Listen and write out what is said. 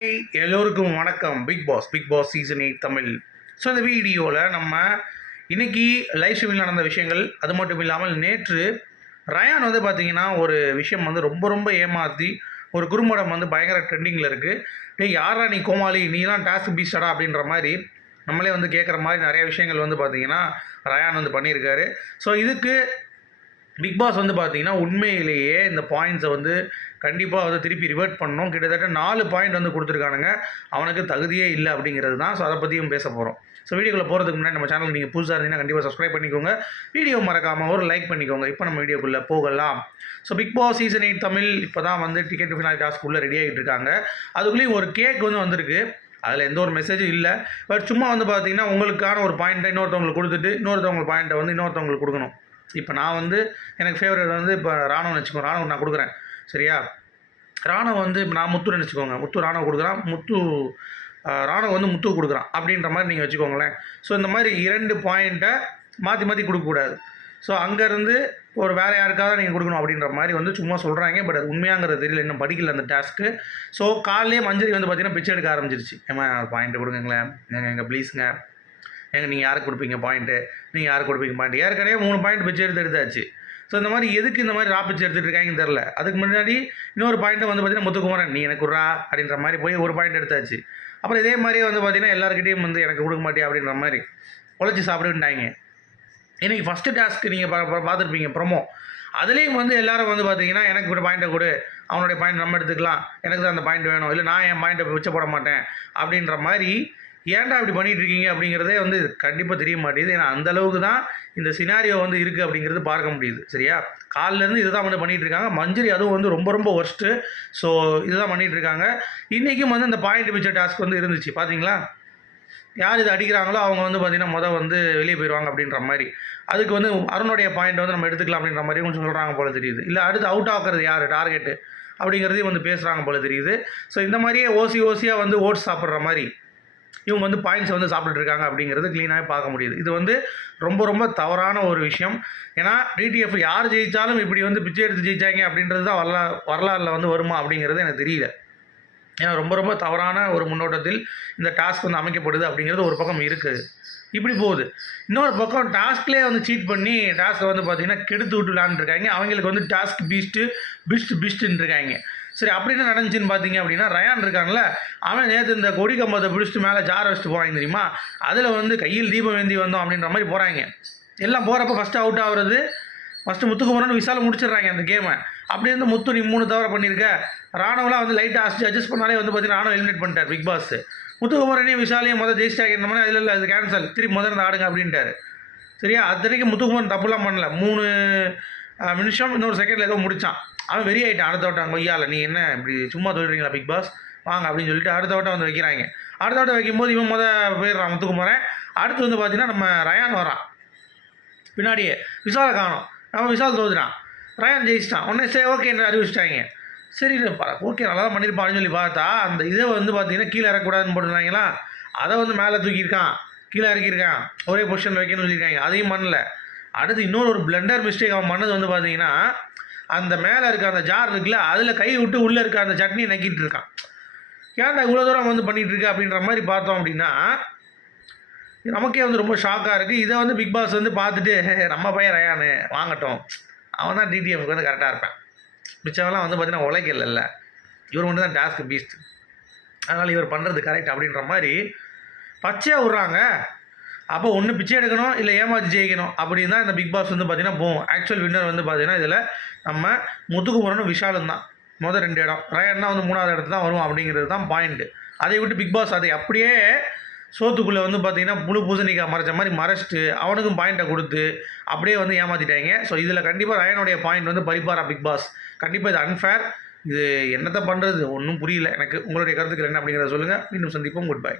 எல்லோருக்கும் வணக்கம். Bigg Boss season 8 தமிழ். ஸோ இந்த வீடியோவில் நம்ம இன்னைக்கு லைவ் ஸ்ட்ரீமில் நடந்த விஷயங்கள், அது மட்டும் இல்லாமல் நேற்று ரயான் வந்து பார்த்திங்கன்னா ஒரு விஷயம் வந்து ரொம்ப ரொம்ப ஏமாற்றி ஒரு குறும்படம் வந்து பயங்கர ட்ரெண்டிங்கில் இருக்குது. டேய் யாரா நீ கோமாளி, நீலாம் டாஸ்க் பீஸ்டடா அப்படின்ற மாதிரி நம்மளே வந்து கேட்குற மாதிரி நிறைய விஷயங்கள் வந்து பார்த்திங்கன்னா ரயான் வந்து பண்ணியிருக்காரு. ஸோ இதுக்கு பிக் பாஸ் வந்து பார்த்தீங்கன்னா உண்மையிலேயே இந்த பாயிண்ட்ஸை வந்து கண்டிப்பாக வந்து திருப்பி ரிவர்ட் பண்ணணும். கிட்டத்தட்ட 4 பாயிண்ட் வந்து கொடுத்துருக்கானுங்க. அவனுக்கு தகுதியே இல்லை அப்படிங்கிறது தான். ஸோ அதை பற்றியும் பேச போகிறோம். ஸோ வீடியோக்குள்ளே போகிறதுக்கு முன்னாடி நம்ம சேனலுக்கு நீங்கள் புதுசாக இருந்தீங்கன்னா கண்டிப்பாக சப்ஸ்கிரைப் பண்ணிக்கோங்க. வீடியோ மறக்காமல் ஒரு லைக் பண்ணிக்கோங்க. இப்போ நம்ம வீடியோக்குள்ளே போகலாம். ஸோ பிக் பாஸ் சீசன் 8 தமிழ் இப்போ தான் வந்து டிக்கெட் டு ஃபினால் டாஸ்க்குள்ளே ரெடி ஆகிட்டு இருக்காங்க. அதுக்குள்ளேயும் ஒரு கேக் வந்து வந்திருக்கு. அதில் எந்த ஒரு மெசேஜும் இல்லை. பட் சும்மா வந்து பார்த்தீங்கன்னா உங்களுக்கான ஒரு பாயிண்ட்டை இன்னொருத்தவங்களுக்கு கொடுத்துட்டு இன்னொருத்தவங்க பாயிண்ட்டை வந்து இன்னொருத்தவங்களுக்கு கொடுக்கணும். இப்போ நான் வந்து எனக்கு ஃபேவரட் வந்து இப்போ ராணுவம் வச்சுக்கோங்க. ராணுவம் நான் கொடுக்குறேன், சரியா? ராணுவம் வந்து இப்போ நான் முத்து நினச்சிக்கோங்க. முத்து ராணுவம் கொடுக்குறான், ராணுவம் வந்து முத்து கொடுக்குறான் அப்படின்ற மாதிரி நீங்கள் வச்சுக்கோங்களேன். ஸோ இந்த மாதிரி 2 பாயிண்ட்டை மாற்றி மாற்றி கொடுக்கக்கூடாது. ஸோ அங்கேருந்து ஒரு வேறு யாருக்காவது நீங்கள் கொடுக்கணும் அப்படின்ற மாதிரி வந்து சும்மா சொல்கிறாங்க. பட் அது உண்மையாங்கிறது தெரியல, இன்னும் படிக்கல அந்த டாஸ்க்கு. ஸோ காலையிலே மஞ்சரி வந்து பார்த்திங்கன்னா பிச்சை எடுக்க ஆரம்பிச்சிருச்சு. ஏமா பாயிண்ட்டு கொடுங்களேன், எங்கள் ப்ளீஸுங்க, நீங்கள் யாருக்கு கொடுப்பீங்க பாயிண்ட்டு, நீங்கள் யாருக்கு கொடுப்பீங்க பாயிண்ட். ஏற்கனவே 3 பாயிண்ட் பிச்சை எடுத்தாச்சு. ஸோ இந்த மாதிரி எதுக்கு இந்த மாதிரி பிச்சை எடுத்துகிட்டு இருக்காங்கன்னு தெரில. அதுக்கு முன்னாடி இன்னொரு பாயிண்ட்டை வந்து பார்த்திங்கன்னா முத்துக்குமாரன் நீ எனக்கு விட்றா அப்படின்ற மாதிரி போய் ஒரு பாயிண்ட் எடுத்தாச்சு. அப்புறம் இதே மாதிரியே வந்து பார்த்திங்கன்னா எல்லாருக்கிட்டையும் வந்து எனக்கு கொடுக்க மாட்டியா அப்படின்ற மாதிரி உழைச்சி சாப்பிட்டுட்டாங்க. இன்றைக்கி ஃபஸ்ட்டு டாஸ்க்கு நீங்கள் பார்த்துருப்பீங்க ப்ரொமோ. அதுலேயும் வந்து எல்லோரும் வந்து பார்த்திங்கன்னா எனக்கு ஒரு பாயிண்ட்டை கொடு, அவனுடைய பாயிண்ட் நம்ம எடுத்துக்கலாம், எனக்கு தான் அந்த பாயிண்ட் வேணும், இல்லை நான் என் பாயிண்ட்டை வச்ச போட மாட்டேன் அப்படின்ற மாதிரி ஏன்டா இப்படி பண்ணிகிட்டு இருக்கீங்க அப்படிங்கிறதே வந்து கண்டிப்பாக தெரிய மாட்டேங்குது. ஏன்னா அந்தளவுக்கு தான் இந்த சினாரியோ வந்து இருக்குது அப்படிங்கிறது பார்க்க முடியுது, சரியா? காலிலேருந்து இது தான் வந்து பண்ணிகிட்டு இருக்காங்க. மஞ்சரி அதுவும் வந்து ரொம்ப ரொம்ப ஒர்ஸ்ட்டு. ஸோ இதுதான் பண்ணிகிட்டு இருக்காங்க. இன்றைக்கும் வந்து இந்த பாயிண்ட் பிச்சை டாஸ்க் வந்து இருந்துச்சு, பார்த்தீங்களா? யார் இது அடிக்கிறாங்களோ அவங்க வந்து பார்த்திங்கன்னா வந்து வெளியே போயிடுவாங்க அப்படின்ற மாதிரி. அதுக்கு வந்து அருணுடைய பாயிண்ட் வந்து நம்ம எடுத்துக்கலாம் அப்படின்ற மாதிரி கொஞ்சம் சொல்கிறாங்க போல தெரியுது. இல்லை அடுத்து அவுட் ஆகிறது யார் டார்கெட்டு அப்படிங்கிறதையும் வந்து பேசுகிறாங்க போல தெரியுது. ஸோ இந்த மாதிரியே ஓசியாக வந்து ஓட்ஸ் சாப்பிட்ற மாதிரி இவங்க வந்து பாயிண்ட்ஸை வந்து சாப்பிட்டுருக்காங்க அப்படிங்கிறது க்ளீனாகவே பார்க்க முடியுது. இது வந்து ரொம்ப ரொம்ப தவறான ஒரு விஷயம். ஏன்னா டிடிஎஃப் யார் ஜெயித்தாலும் இப்படி வந்து பிச்சை எடுத்து ஜெயித்தாங்க அப்படின்றது தான் வரலாறில் வந்து வருமா அப்படிங்கிறது எனக்கு தெரியல. ஏன்னா ரொம்ப ரொம்ப தவறான ஒரு முன்னோட்டத்தில் இந்த டாஸ்க் வந்து அமைக்கப்படுது அப்படிங்கிறது ஒரு பக்கம் இருக்குது. இப்படி போகுது. இன்னொரு பக்கம் டாஸ்க்லேயே வந்து சீட் பண்ணி டாஸ்க்கை வந்து பார்த்திங்கன்னா கெடுத்து விட்டு விளாண்டுருக்காங்க. அவங்களுக்கு வந்து டாஸ்க் பீஸ்ட்டுன்னு இருக்காங்க. சரி, அப்படி என்ன நடந்துச்சுன்னு பார்த்தீங்க அப்படின்னா, ரயான் இருக்கான்ல, அவன் நேற்று இந்த கொடி கம்பத்தை பிடிச்சிட்டு மேலே ஜார வச்சுட்டு போவாங்க தெரியுமா? அதில் வந்து கையில் தீபம் ஏந்தி வந்தோம் அப்படின்ற மாதிரி போகிறாங்க. எல்லாம் போகிறப்ப ஃபஸ்ட்டு அவுட் ஆகுறது ஃபஸ்ட்டு முத்துக்குமரன் விசால முடிச்சிடுறாங்க அந்த கேமை. அப்படி இருந்து முத்து நீ 3 தவறை பண்ணியிருக்க. ராணுவலாம் வந்து லைட்டாக அட்ஜஸ்ட் பண்ணாலே வந்து பார்த்தீங்கன்னா ராணுவ எலிமினேட் பண்ணிட்டார் பிக் பாஸ். முத்துக்குமரனையும் விசாலையும் ஜெயிச்சிட்டாங்க மாதிரி அதில் இல்லை, அது கேன்சல், திருப்பி முதல்ல ஆடுங்க அப்படின்ட்டார், சரியா? அத்தனைக்கு முத்துக்குமரன் தப்புலாம் பண்ணல. 3 நிமிஷம் இன்னொரு செகண்டில் ஏதோ முடித்தான். அவன் வெறி ஆகிட்டான். அடுத்த வட்டம் கொய்யால நீ என்ன இப்படி சும்மா சொல்கிறீங்களா பிக் பாஸ், வாங்க அப்படின்னு சொல்லிட்டு அடுத்த வட்டம் வந்து வைக்கிறாங்க. அடுத்த வட்டம் வைக்கும்போது இவன் போயிடுறான் முத்துக்குமரன். அடுத்து வந்து பார்த்தீங்கன்னா நம்ம ரயான் வரான் பின்னாடியே. விசாலை காணும். அவன் விசால் தோதுறான், ரயான் ஜெயிச்சிட்டான். உடனே சரி ஓகே என்று அறிவிச்சிட்டாங்க. சரி ஓகே நல்லா தான் பண்ணியிருப்பான்னு சொல்லி பார்த்தா அந்த இதை வந்து பார்த்தீங்கன்னா கீழே இறக்கக்கூடாதுன்னு போட்டுருந்தாங்களா, அதை வந்து மேலே தூக்கியிருக்கான், கீழே இறக்கியிருக்கான், ஒரே பொசிஷனில் வைக்கணும்னு சொல்லியிருக்காங்க. அதையும் பண்ணல. அடுத்து இன்னொரு பிளண்டர் மிஸ்டேக் அவன் பண்ணது வந்து பார்த்தீங்கன்னா அந்த மேலே இருக்க அந்த ஜார் இருக்குல்ல, அதில் கை விட்டு உள்ளே இருக்க அந்த சட்னியை நக்கிட்டு இருக்கான். ஏன்டா இவ்வளோ தூரம் வந்து பண்ணிகிட்டு இருக்கு அப்படின்ற மாதிரி பார்த்தோம் அப்படின்னா நமக்கே வந்து ரொம்ப ஷாக்காக இருக்குது. இதை வந்து பிக் பாஸ் வந்து பார்த்துட்டு நம்ம பையன் ரயானு வாங்கட்டும், அவன் தான் டிடிஎஃப்க்கு வந்து கரெக்டாக இருப்பேன், மிச்சவெல்லாம் வந்து பார்த்தீங்கன்னா உழைக்கல, இவர் மட்டும் தான் டாஸ்க் பீஸ்ட், அதனால் இவர் பண்ணுறது கரெக்ட் அப்படின்ற மாதிரி பச்சையாக விட்றாங்க. அப்போ ஒன்று பிச்சை எடுக்கணும், இல்லை ஏமாற்றி ஜெயிக்கணும் அப்படின்னு தான் இந்த பிக் பாஸ் வந்து பார்த்திங்கன்னா போகும். ஆக்சுவல் வின்னர் வந்து பார்த்திங்கன்னா இதில் நம்ம முத்துக்குமரனும் விஷாலும் தான். முதல் 2 இடம், ரயான்னா வந்து 3வது இடத்துல தான் வரும் அப்படிங்கிறது தான் பாயிண்ட்டு. அதை விட்டு பிக் பாஸ் அதை அப்படியே சோத்துக்குள்ளே வந்து பார்த்திங்கன்னா புழு பூசணிக்காய் மறைச்ச மாதிரி மறைச்சிட்டு அவனுக்கும் பாயிண்ட்டை கொடுத்து அப்படியே வந்து ஏமாற்றிட்டாங்க. ஸோ இதில் கண்டிப்பாக ரயானுடைய பாயிண்ட் வந்து பறிப்பாரா பிக் பாஸ்? கண்டிப்பாக இது அன்ஃபேர். இது என்னத்தை பண்ணுறது ஒன்றும் புரியல எனக்கு. உங்களுடைய கருத்துக்கள் என்ன அப்படிங்கிறத சொல்லுங்கள். மீண்டும் சந்திப்போம். Good bye.